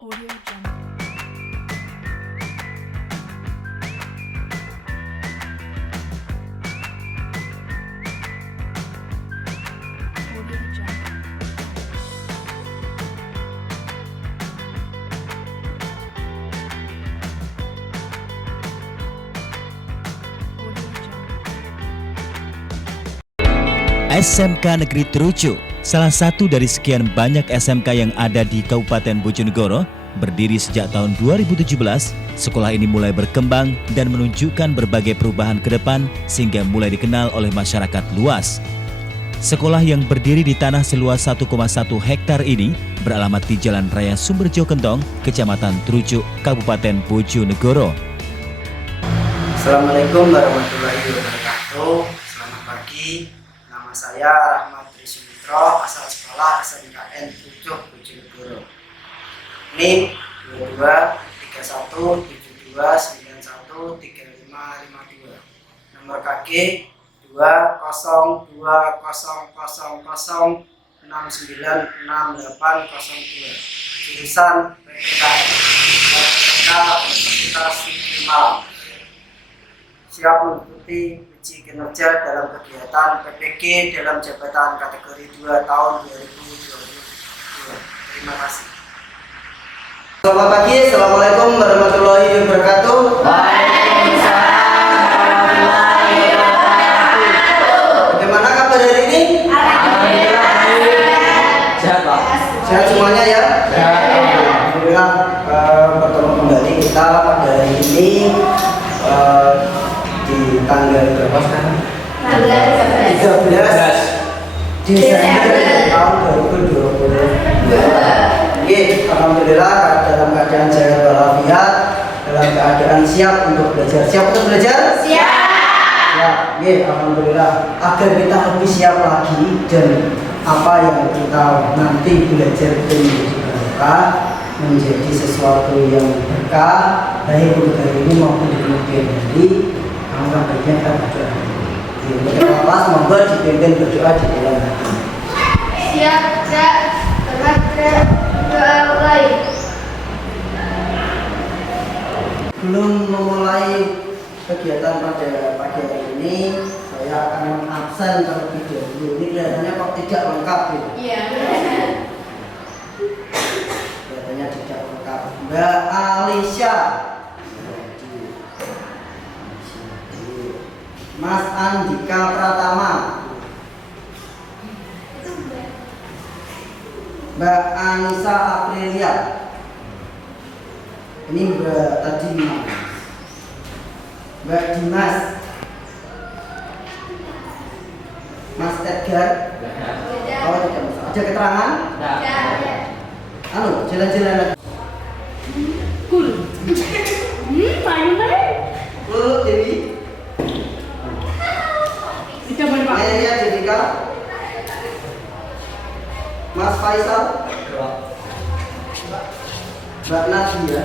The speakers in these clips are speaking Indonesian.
Audio Jungle. Audio Jungle. Audio Jungle. SMK Negeri Terucuk, salah satu dari sekian banyak SMK yang ada di Kabupaten Bojonegoro, berdiri sejak tahun 2017. Sekolah ini mulai berkembang dan menunjukkan berbagai perubahan ke depan sehingga mulai dikenal oleh masyarakat luas. Sekolah yang berdiri di tanah seluas 1,1 hektar ini beralamat di Jalan Raya Sumberjo Kentong, Kecamatan Terucuk, Kabupaten Bojonegoro. Assalamualaikum warahmatullahi wabarakatuh. Selamat pagi. Nama saya Rahmat Trisumitra, asal sekolah SMKN Terucuk, Bojonegoro. NIM 223172913552. Nomor KG 2020000696802. Jurusan PPKN Universitas Negeri Malang. Siap mengikuti uji kinerja dalam kegiatan PPG dalam jabatan kategori 2 tahun 2022. Terima kasih. Selamat pagi, Assalamualaikum warahmatullahi wabarakatuh. Waalaikumsalam warahmatullahi wabarakatuh. Bagaimana kabar hari ini? Alhamdulillah. Sehat Pak? Sehat semuanya ya? Sehat. Alhamdulillah, bertemu kembali kita pada hari ini di tanggal berapa sekarang? 13 Desember tahun 2022. Alhamdulillah dalam keadaan sehat walafiat, dalam keadaan siap untuk belajar. Siap untuk belajar? Siap. Alhamdulillah. Agar kita lebih siap lagi dan apa yang kita nanti belajar itu menjadi berkah, menjadi sesuatu yang berkah, baik untuk hari ini maupun di kemudian hari. Alhamdulillah baiknya kita berdoa. Untuk kelas monggo dipimpin berdoa di dalam hati. Siap, Kak. Doa mulai. Belum memulai kegiatan pada pagi hari ini, saya akan mengabsen terlebih dahulu. Ini kelihatannya kok tidak lengkap ya? Iya. Kelihatannya tidak lengkap. Mbak Alicia, Mas Andika Pratama, Mbak Anissa Aprilia. Ini Mbak tadi Mbak Dimas, Mas Edgar. Oh tidak masalah. Ada keterangan? Jalan-jalan lagi. Cool. Paling baik. Dewi. Kita boleh Pak. Maria Jessica, Mas Faisal, Mbak Nadia,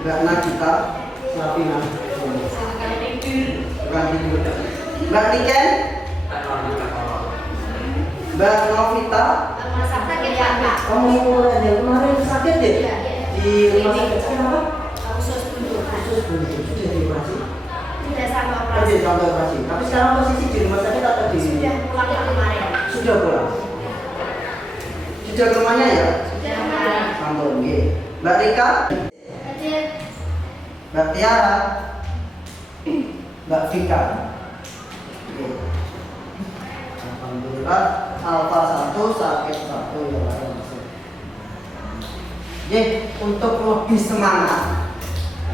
Mbak Nagita, Safina, Mbak Niken, Mbak Novita. Kamu ada kemarin sakit ya? Di rumah sakit kenapa? Khusus dulu. Sudah dioperasi? Tidak sama Oh, operasi. sampai operasi. Tapi sekarang posisi di rumah sakit atau di sini? Sudah pulang kemarin. Sudah pulang. Sudah ke rumahnya ya? Sudah. Sampun nggih. Mbak Rika, Mbak Tiara, Mbak Vika. Oke. Alhamdulillah, alfa 1 sakit 1 yang lain. Untuk lebih semangat,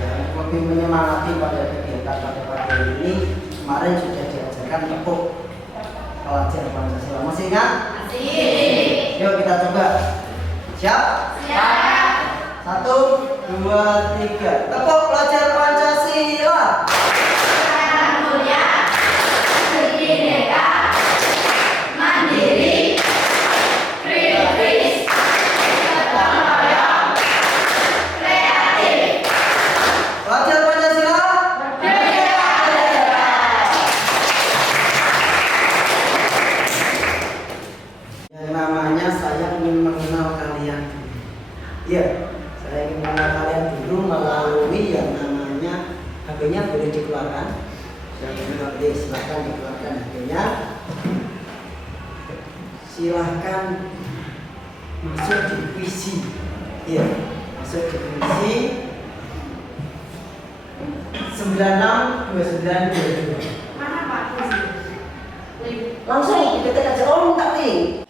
ya, lebih menyemangati pada kegiatan pada pagi hari ini, kemarin sudah diajarkan tepuk pelajaran Pancasila. Masih ingat? Masih. Yuk kita coba. Siap? Siap. 1, 2, 3. Tepuk pelajaran Pancasila. Yang mulia, bhinneka, mandiri, kritis, gotong royong, kreatif. Pelajaran Pancasila. Merdeka belajar. Yang namanya saya ingin mengenal kalian. Iya, saya ingin mengenal kalian dulu melalui yang namanya HP-nya boleh dikeluarkan. Yang boleh silahkan dikeluarkan HP-nya. Silahkan masuk di puisi. Iya, masuk di puisi 962922. Mana Pak? Langsung diketik aja. Oh, enggak nih.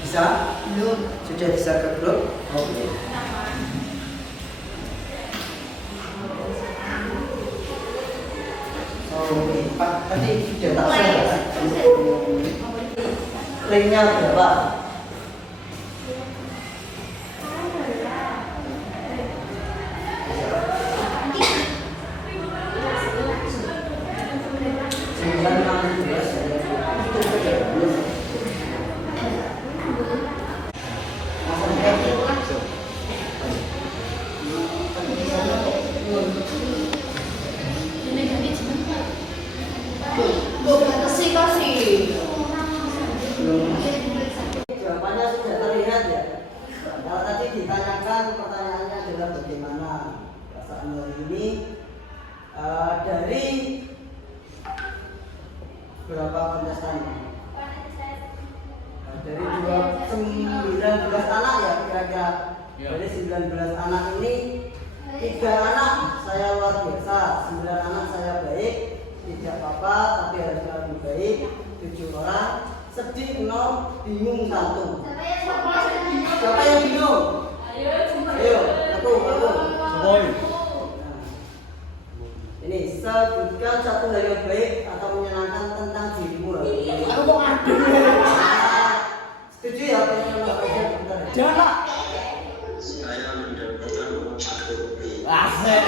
Bisa? Belum. Sudah bisa ke grup? Oke. Oke, Pak. Tadi sudah tak share. Linknya berapa? Jawabannya sudah terlihat ya. Kalau tadi ditanyakan pertanyaannya adalah bagaimana perasaan hari ini dari berapa kontestan? Dari 19 anak ya kira-kira. Dari 19 anak ini 3 anak saya luar biasa, 9 anak saya baik, tidak apa-apa tapi harus lebih baik. 7 orang sedih, 0, bingung 1. Siapa yang bingung? Ayo, aku. Ini sebutkan satu hal yang baik atau menyenangkan tentang dirimu. Aku mau ngadu. Setuju ya? Jangan. Saya mendapatkan nomor 1. Asik.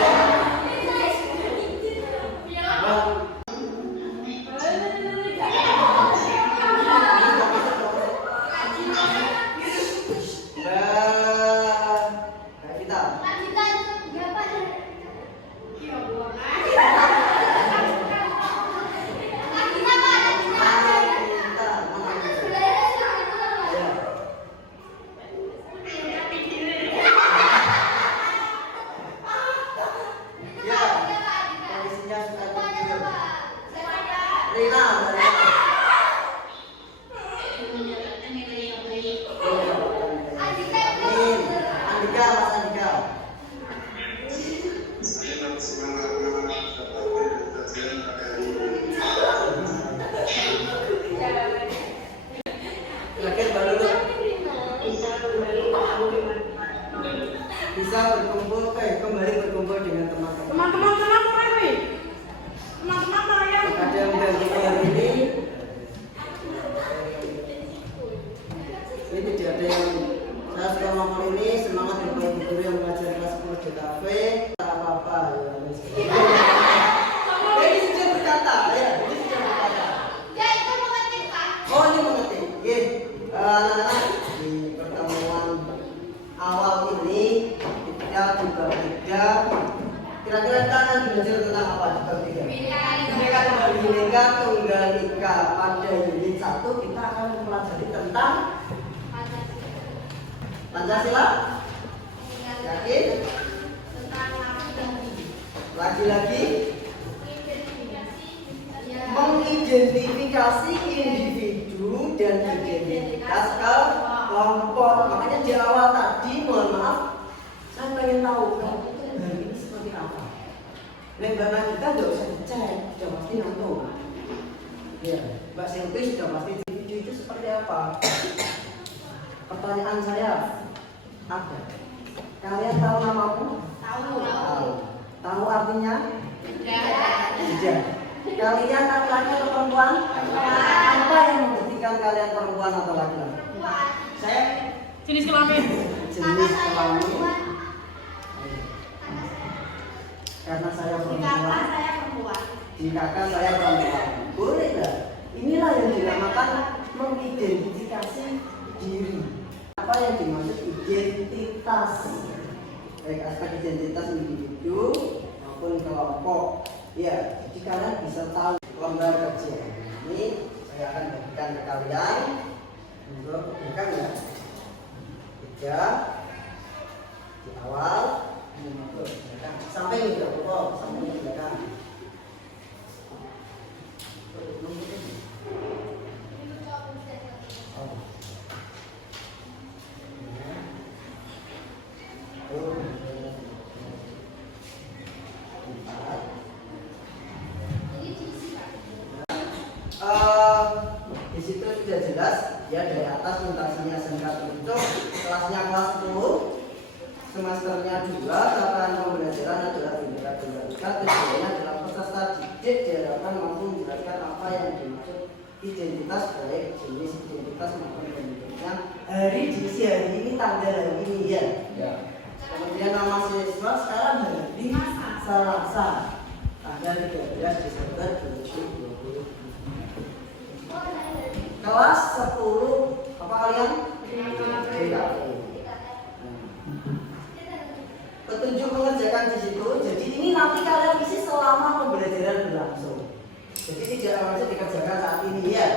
Bisa berkumpul, kembali berkumpul dengan teman-teman. Ada yang berkumpul hari ini. Ini tidak ada yang saya suka ngomong ini semangat bapak ibu guru yang mengajar kelas 10 di kafe. Tak apa-apa ya. Ini sudah berkata ya. Ini sudah berkata. Oh ini mengerti. Anak-anak di pertemuan awal ini kita juga beda. Kira-kira kita akan belajar tentang apa juga beda. Bineka Tunggal Ika. Pada unit 1 kita akan mempelajari tentang Pancasila. Yakin? Lagi-lagi mengidentifikasi individu dan identitas kelompok. Makanya di awal tadi, mohon maaf, saya pengen tahu kamu itu hari ini seperti apa. Lembaga kita tidak usah dicek, sudah pasti nonton. Ya, Mbak Selvi sudah pasti individu itu seperti apa. Pertanyaan saya ada. Kalian tahu namaku? Tahu. Tahu artinya? Tidak. Kalian laki-laki atau perempuan? Apa yang membuktikan kalian perempuan atau laki-laki? Saya Jenis kelamin. jenis kelamin. Karena saya perempuan. Di kakak saya perempuan. Boleh nggak? Inilah yang dinamakan mengidentifikasi diri. Apa yang dimaksud identitas? Baik aspek identitas individu maupun kelompok. Ya, jadi kalian bisa tahu lembar kerja. Saya akan bagikan ke kalian untuk bukan ya. 3 di awal, sampai tidak pokok, sampai di belakang. Di situ sudah jelas ya, dari atas mutasinya SMK Tuncuk, kelasnya kelas 10, semesternya 2, capaian pembelajaran adalah Bhinneka Tunggal Ika. Tujuannya adalah peserta didik diharapkan mampu menjelaskan apa yang dimaksud identitas, baik jenis identitas maupun bentuknya. Hari diisi hari ini, tanggal hari ini ya. Kemudian nama siswa sekarang hari Selasa, tanggal 13 Desember 2020. Kelas 10 apa kalian? Petunjuk mengerjakan di situ. Jadi ini nanti kalian isi selama pembelajaran berlangsung. Jadi tidak langsung dikerjakan saat ini ya.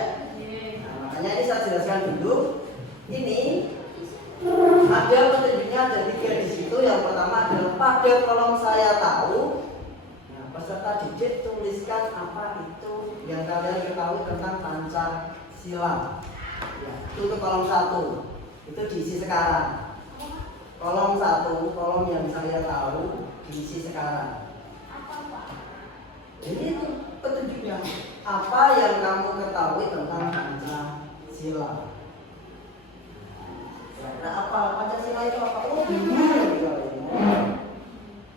Nah, makanya ini saya jelaskan dulu. Ini ada petunjuknya, ada 3 di situ. Yang pertama adalah pada kolom saya tahu. Nah, peserta didik tuliskan apa itu yang kalian ketahui tentang Pancasila. Ya, itu ke kolom 1. Itu diisi sekarang. Kolom 1, kolom yang saya tahu diisi sekarang. Ini itu petunjuknya. Apa yang kamu ketahui tentang Pancasila? Nah, apa Pancasila itu apa? Oh,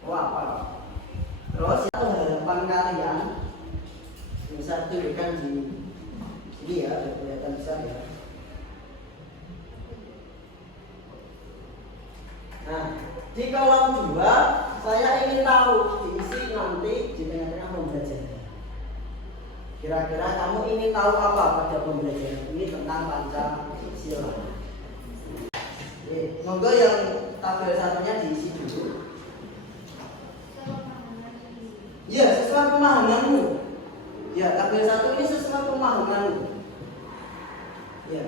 oh apa? Terus itu harapan kalian bisa tunjukkan di sini ya, kelihatan bisa ya. Nah, di kolom 2 saya ingin tahu diisi nanti di tengah-tengah pembelajaran. Kira-kira kamu ingin tahu apa pada pembelajaran ini tentang Pancasila? Monggo yang tabel satunya diisi dulu. Ya, sesuai pemahamanmu. Ya, tabel 1 ini sesuai pemahamanmu. Ya.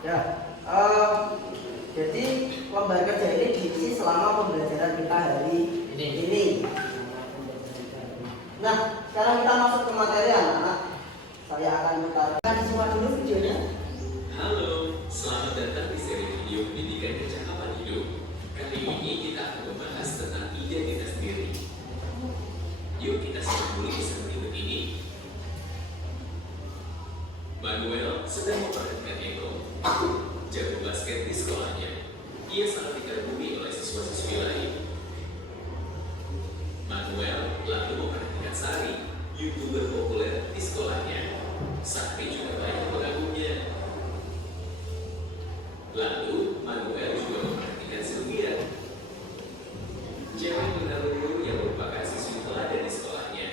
Ya, jadi lembar kerja ini diisi selama pembelajaran kita hari ini. Nah, sekarang kita masuk ke materi anak-anak. Saya akan putarkan semua dulu videonya. Halo, selamat datang di seri video pendidikan kecakapan hidup. Kali ini kita akan membahas tentang identitas diri. Yuk kita simak dulu kisah berikut ini. Manuel sedang memperhatikan Eko, jago basket di sekolahnya. Ia sangat dikagumi oleh siswa-siswi lain. Manuel lalu memperhatikan Sari, YouTuber populer di sekolahnya. Sari juga banyak mengagumnya. Lalu Manuel juga memperhatikan Sylvia, cewek penalur yang merupakan siswi teladan di sekolahnya.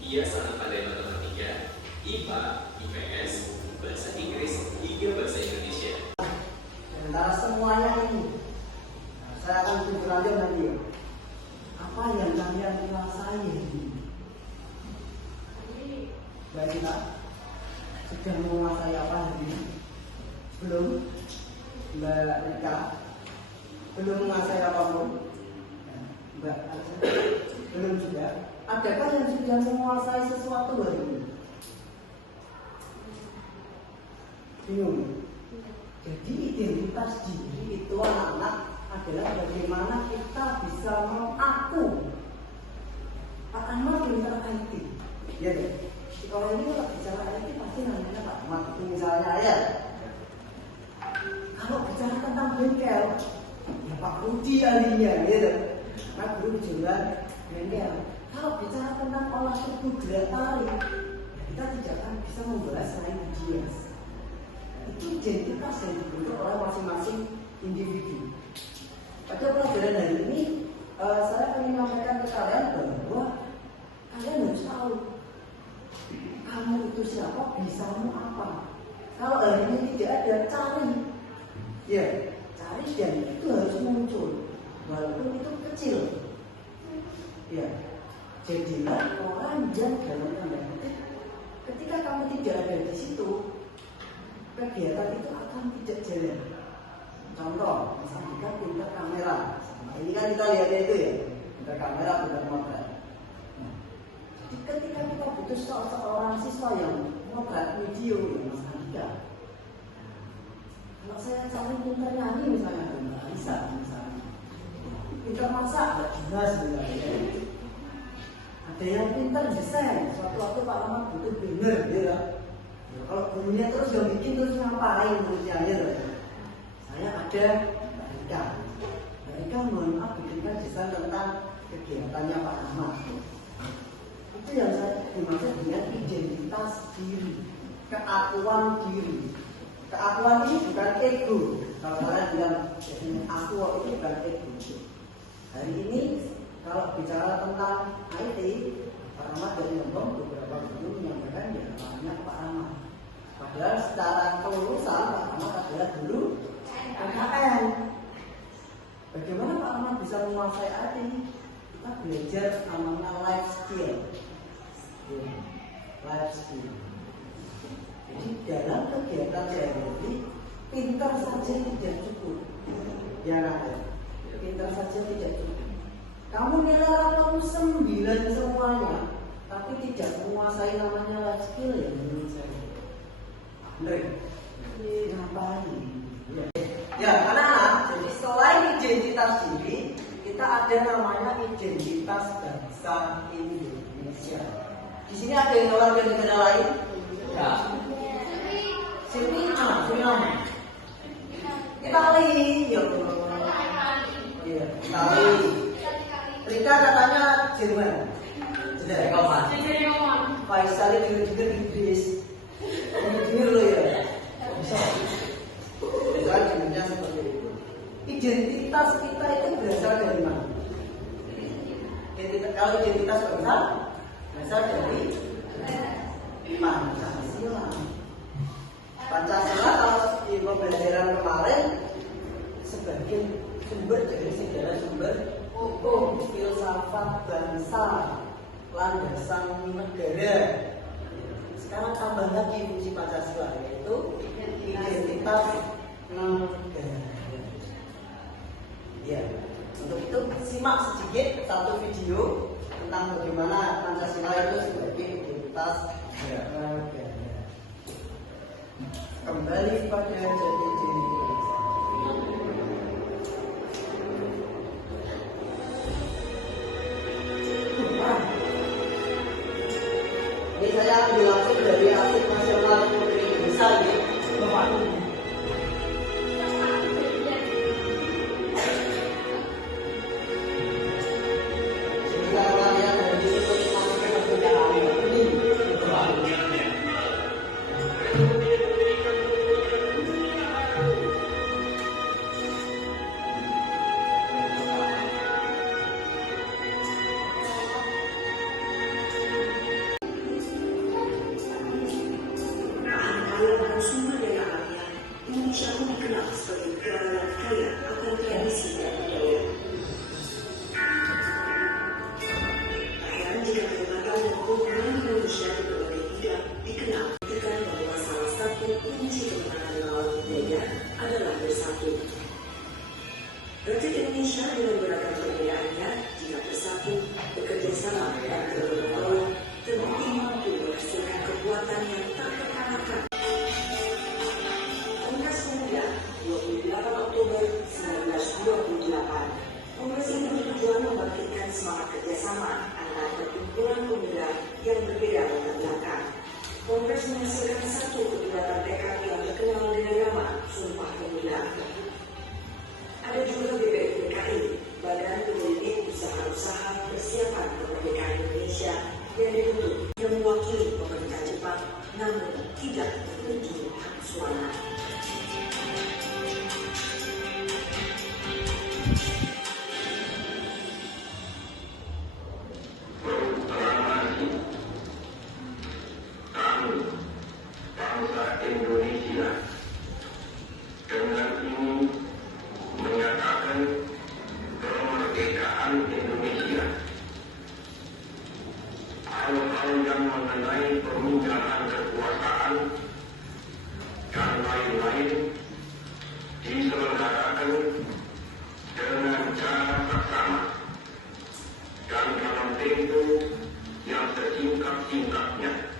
Ia sangat pandai matematika, IPA, IPS, bahasa Inggris, hingga bahasa Indonesia. Antara semuanya ini, saya akan tunjuk lanjut nanti ya. Apa yang kalian kuasai ini? Baik kita sudah menguasai apa hari ini? Belum? Mbak Rika belum menguasai apapun? Mbak Alisa belum juga? Adakah yang sudah menguasai sesuatu hari ini? Bingung? Jadi identitas diri itu anak-anak adalah bagaimana kita bisa mengaku. Pak Ahmad pintar IT, ya deh. Kalau ini kalau bicara IT pasti namanya Pak Ahmad itu misalnya ya. Kalau bicara tentang bengkel, ya Pak Rudi ahlinya, gitu. Pak guru jualan bengkel. Kalau bicara tentang olah tubuh gerak tarik, ya kita tidak akan bisa membahas selain dia. Itu identitas yang dibentuk oleh masing-masing individu. Pada pelajaran hari ini, saya ingin menyampaikan ke kalian bahwa kalian harus tahu kamu itu siapa, bisamu apa. Kalau hari ini tidak ada, cari, ya cari dan itu harus muncul, walaupun itu kecil. Ya, jadilah orang yang dalam tanda kutip, ketika kamu tidak ada di situ, kegiatan itu akan tidak jalan. Contoh, misalnya kita pintar kamera, nah, ini kan kita lihat itu ya, pintar kamera, pintar motret. Nah, jadi ketika kita butuh seorang siswa yang motret video, ya Mas Andika. Kalau saya saling pintar nyanyi misalnya, nggak bisa misalnya. Pintar masak, nggak jelas sebenarnya. Ada yang pintar desain, suatu waktu Pak Rahmat butuh banner, ya. Kalau gurunya terus yang bikin terus ngapain terusnya, ya. Saya ada mereka mohon maaf bikinkan desain tentang kegiatannya Pak Rahmat. Itu yang saya dimaksud dengan identitas diri, keakuan diri. Keakuan ini bukan ego. Kalau kalian bilang aku itu bukan ego. Hari ini kalau bicara tentang IT, Pak Rahmat dari Lombok beberapa guru menyampaikan ya namanya Pak Rahmat. Padahal secara kelulusan Pak Rahmat adalah dulu PKN. Bagaimana Pak Rahmat bisa menguasai IT? Kita belajar namanya life skill. Life skill. Jadi dalam kegiatan sehari-hari, pintar saja tidak cukup. Ya kan? Pintar saja tidak cukup. Kamu nilai rapamu 9 semuanya, tapi tidak menguasai namanya life skill ya menurut saya. Benar? Ngapain? Ya anak-anak, jadi selain identitas diri, kita ada namanya identitas bangsa Indonesia. Di sini ada yang warga negara lain? Ya. Suriname. Itali, ya. Iya, Itali. Rika katanya Jerman. Sudah, kawan. Faisal juga Inggris. Dengar lo ya. Bisa seperti itu. Identitas kita itu berasal dari mana? Kalau identitas bangsa berasal dari Pancasila. Pancasila kalau di pembelajaran kemarin sebagai sumber dari sejarah sumber hukum, filsafat bangsa, landasan negara. Sekarang tambah lagi fungsi Pancasila yaitu identitas negara. Ya, untuk itu simak sedikit satu video tentang bagaimana Pancasila itu sebagai identitas negara. Kembali pada jati diri. Ini saya ambil langsung dari Arsip Nasional Republik Indonesia ya, Bapak. Jika kalian dari situ masuk ke kebijakan ini, Bapak. Sumber daya alamnya, Indonesia pun dikenal sebagai negara yang kaya akan tradisi dan budaya. Tak heran jika kelembagaan dan keunggulan Indonesia di berbagai bidang dikenal dengan bahwa salah satu kunci kemenangan melawan budaya adalah bersatu. Rakyat Indonesia dengan beragam perbedaannya, jika bersatu, bekerja sama dan bergotong royong, terbukti mampu menghasilkan kekuatan yang tak terkalahkan. 28 Oktober 1928, Kongres ini bertujuan membangkitkan semangat kerjasama antara perkumpulan pemuda yang berbeda latar belakang. Kongres menghasilkan satu kegiatan tekad yang terkenal dengan nama Sumpah Pemuda. Ada juga BPUPKI, Badan Politik Usaha-Usaha Persiapan Kemerdekaan Indonesia yang dibentuk yang mewakili pemerintah Jepang, namun tidak memiliki hak suara. Indonesia dengan ini menyatakan kemerdekaan Indonesia mengenai pemindahan kekuasaan dan lain-lain diselenggarakan dengan cara saksama dan dalam tempo yang sesingkat-singkatnya.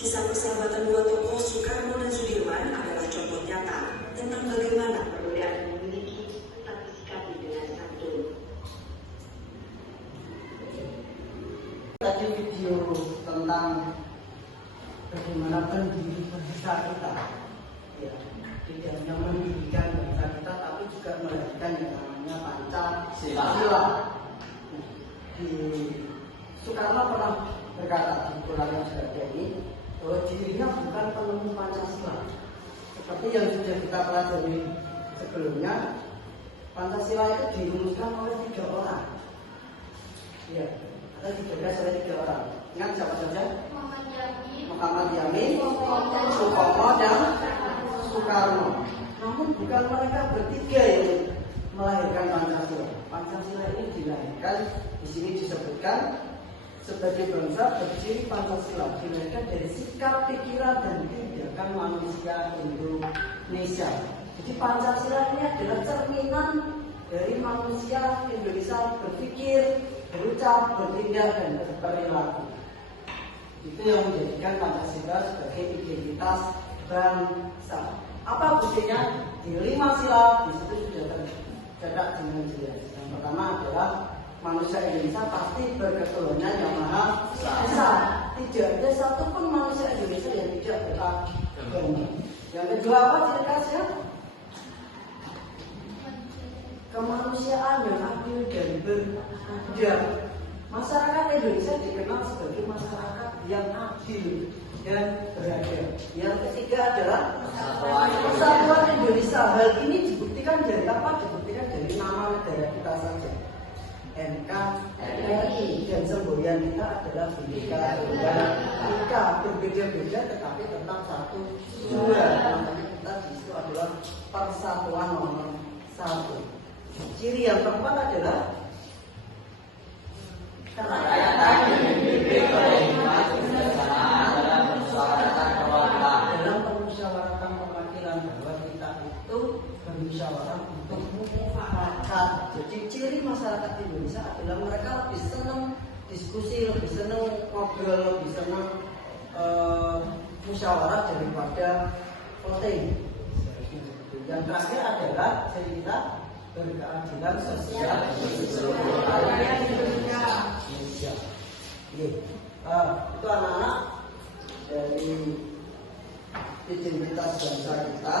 Kisah persahabatan dua tokoh Soekarno dan Sudirman adalah contoh nyata tentang bagaimana perbedaan memiliki tapi disikapi dengan santun. Tadi video tentang bagaimana pendidikan bangsa kita, ya, tidak hanya mendidikan bangsa kita, tapi juga melahirkan yang namanya Pancasila. Di Soekarno pernah berkata di Pulau Jawa ini bahwa dirinya bukan penemu Pancasila. Seperti yang sudah kita pelajari sebelumnya, Pancasila itu dirumuskan oleh 3 orang. Ya, ada digagas oleh 3 orang. Ingat siapa saja? Muhammad Yamin, Supomo dan Soekarno. Namun bukan mereka bertiga yang melahirkan Pancasila. Pancasila ini dilahirkan, di sini disebutkan sebagai bangsa berdiri Pancasila dilahirkan dari sikap, pikiran, dan tindakan manusia Indonesia. Jadi Pancasila ini adalah cerminan dari manusia Indonesia berpikir, berucap, bertindak, dan berperilaku. Itu yang menjadikan Pancasila sebagai identitas bangsa. Apa buktinya? Di 5 sila di situ sudah tercatat dengan jelas. Yang pertama adalah manusia Indonesia pasti berketuhanan yang maha esa. Tidak ada satupun manusia Indonesia yang tidak beragama. Yang kedua apa ciri khasnya? Kemanusiaan yang adil dan beradab. Masyarakat Indonesia dikenal sebagai masyarakat yang adil dan beradab. Yang ketiga adalah persatuan Indonesia. Hal ini dibuktikan dari apa? Dibuktikan dari nama negara kita saja, NKRI, dan semboyan kita adalah Bhinneka Tunggal Ika. Berbeda-beda tetapi tentang satu tujuan. Makanya kita di situ adalah persatuan nomor 1. Ciri yang keempat adalah kerakyatan yang dipimpin oleh hikmat kebijaksanaan dalam permusyawaratan perwakilan. Dalam permusyawaratan perwakilan bahwa kita itu bermusyawarah untuk mufakat. Jadi ciri masyarakat Indonesia adalah mereka lebih senang diskusi, lebih senang ngobrol, lebih senang musyawarah daripada voting. Yang terakhir adalah ciri kita berkeadilan sosial di seluruh area Indonesia. Itu anak-anak dari identitas bangsa kita.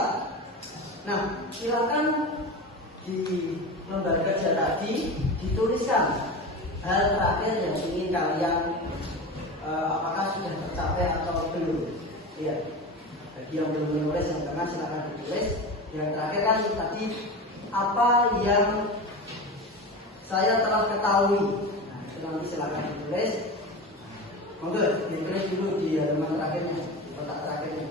Nah, silakan di lembar kerja tadi dituliskan hal terakhir yang ingin kalian apakah sudah tercapai atau belum. Ya, bagi yang belum menulis yang tengah silakan ditulis. Yang terakhir kan tadi apa yang saya telah ketahui. Nah, itu nanti silakan ditulis. Monggo ditulis dulu di halaman terakhirnya, di kotak terakhirnya.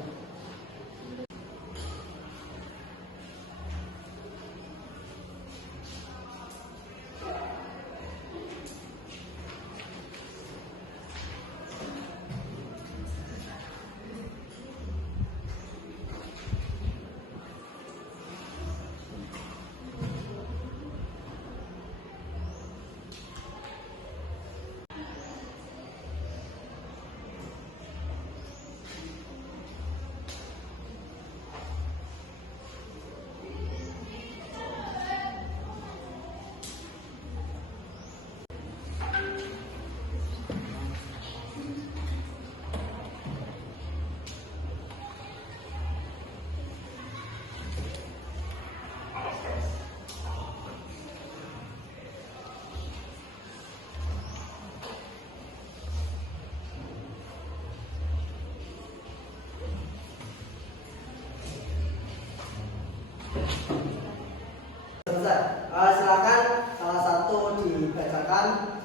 Silakan salah satu dibacakan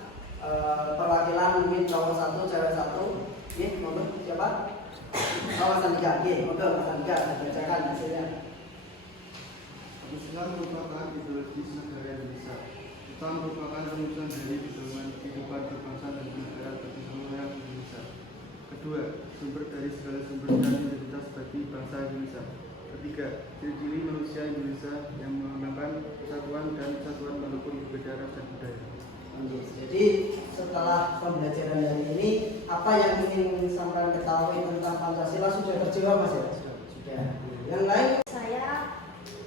perwakilan mungkin cowok 1, cewek 1. Nih, monggo siapa? Mas Andika, monggo Mas Andika dibacakan hasilnya. Islam merupakan ideologis negara Indonesia. Kita merupakan rumusan dari pedoman kehidupan berbangsa dan bernegara bagi seluruh rakyat Indonesia. Kedua, sumber dari segala sumber dan identitas bagi bangsa Indonesia. Ketiga, ciri-ciri manusia Indonesia yang mengembangkan persatuan dan kesatuan walaupun berbeda ras dan budaya. Jadi setelah pembelajaran hari ini, apa yang ingin sampean ketahui tentang Pancasila sudah terjawab Mas ya? Sudah. Yang lain? Saya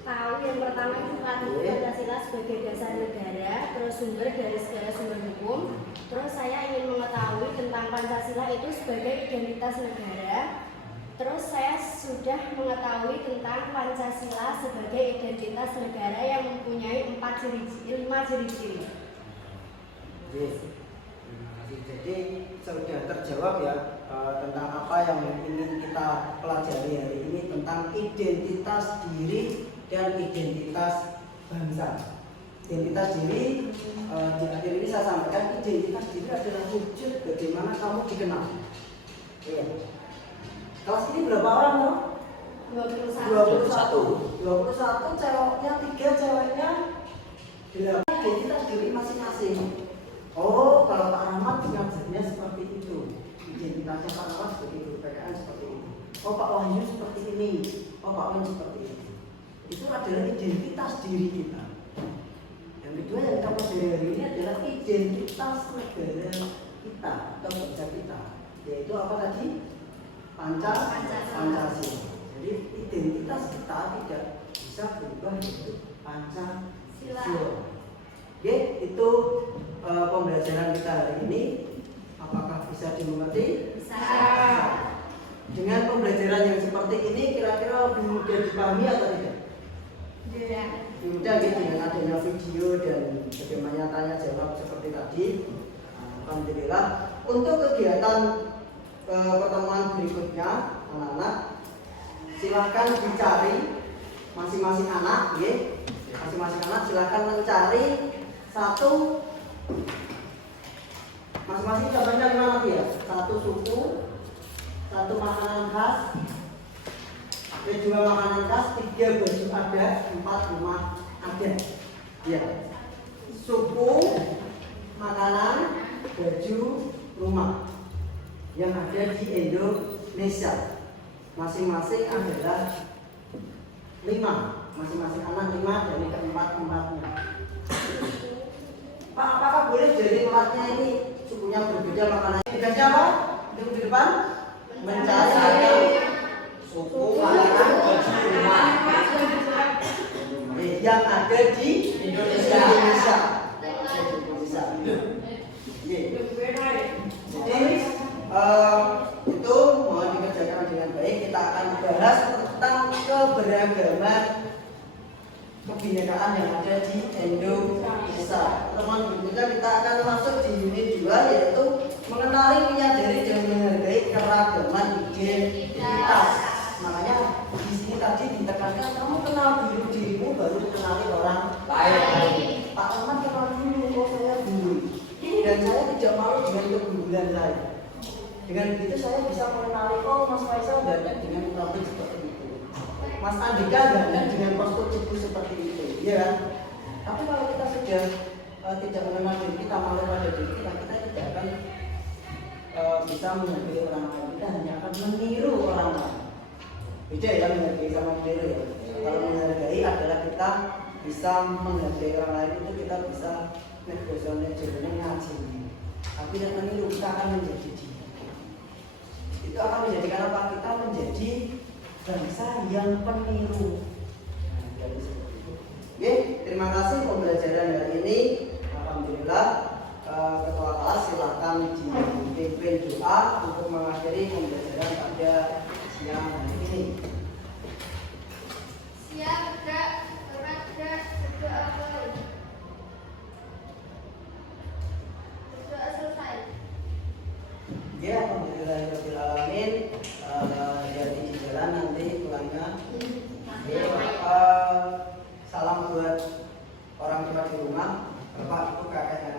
tahu yang pertama itu Pancasila sebagai dasar negara, terus sumber dari segala sumber hukum. Terus saya ingin mengetahui tentang Pancasila itu sebagai identitas negara. Terus saya sudah mengetahui tentang Pancasila sebagai identitas negara yang mempunyai 5 ciri-ciri. Jadi sudah terjawab ya tentang apa yang ingin kita pelajari hari ini tentang identitas diri dan identitas bangsa. Identitas diri di akhir ini saya sampaikan identitas diri adalah wujud bagaimana kamu dikenal. Ya. Kelas ini berapa orang loh? 21 ceweknya 3 ceweknya 8. Identitas diri masing-masing. Oh, kalau Pak Rahmat ngajarnya seperti itu. Identitasnya Pak Rahmat seperti itu, PKN seperti itu. Oh, Pak Wahyu seperti ini. Oh, Pak Wen seperti itu. Itu adalah identitas diri kita. Yang kedua yang kita pelajari hari ini adalah identitas negara kita atau bangsa kita. Yaitu apa tadi? Pancasila. Jadi identitas kita tidak bisa berubah yaitu Pancasila. Oke, itu pembelajaran kita hari ini. Apakah bisa dimengerti? Bisa. Dengan pembelajaran yang seperti ini kira-kira lebih mudah dipahami atau tidak? Tidak. Mudah gitu dengan adanya video dan bagaimana tanya jawab seperti tadi. Alhamdulillah. Untuk kegiatan pertemuan berikutnya, anak-anak silahkan dicari masing-masing anak, ya. Masing-masing anak silahkan mencari satu, masing-masing gambarnya gimana ya? Satu suku, satu makanan khas, 2 makanan khas, 3 baju adat, 4 rumah adat. Ya, suku, makanan, baju, rumah yang ada di Indonesia. Masing-masing adalah 5, masing-masing anak 5 dari keempat-empatnya. Pak, apakah boleh dari empatnya ini sukunya berbeda makanannya? Tugasnya apa? Di depan mencari suku, makanan, baju, rumah yang ada di Indonesia. Jadi itu mohon dikerjakan dengan baik. Kita akan bahas tentang keberagaman kebinekaan yang ada di Indonesia. Teman berikutnya kita akan masuk di unit 2 yaitu mengenali, menyadari dan menghargai keragaman identitas. Makanya di sini tadi ditekankan kamu kenal dirimu baru kenali orang lain. Pak Ahmad kenal dulu, oh saya guru dan saya tidak malu dengan kegundulan saya. Dengan begitu saya bisa mengenali, oh Mas Faisal dandan dengan rambut seperti itu, Mas Andika dandan dengan postur tubuh seperti itu, ya kan? Tapi kalau kita sudah tidak mengenal diri kita, malu pada diri kita, kita tidak akan bisa menghargai orang lain. Kita hanya akan meniru orang lain. Beda ya menghargai sama meniru ya. Kalau menghargai adalah kita bisa menghargai orang lain, itu kita bisa negosiasi ngaji. Tapi yang meniru kita akan menjadi dia. Itu akan menjadikan apa? Kita menjadi bangsa yang peniru. Oke, terima kasih pembelajaran hari ini. Alhamdulillah. Ketua kelas silakan dipimpin doa untuk mengakhiri pembelajaran pada siang hari ini. Siap, gerak, berdoa. Berdoa selesai. Ya, alhamdulillahirobbilalamin. Jadi di jalan nanti pulangnya. Salam buat orang tua di rumah, bapak ibu kakek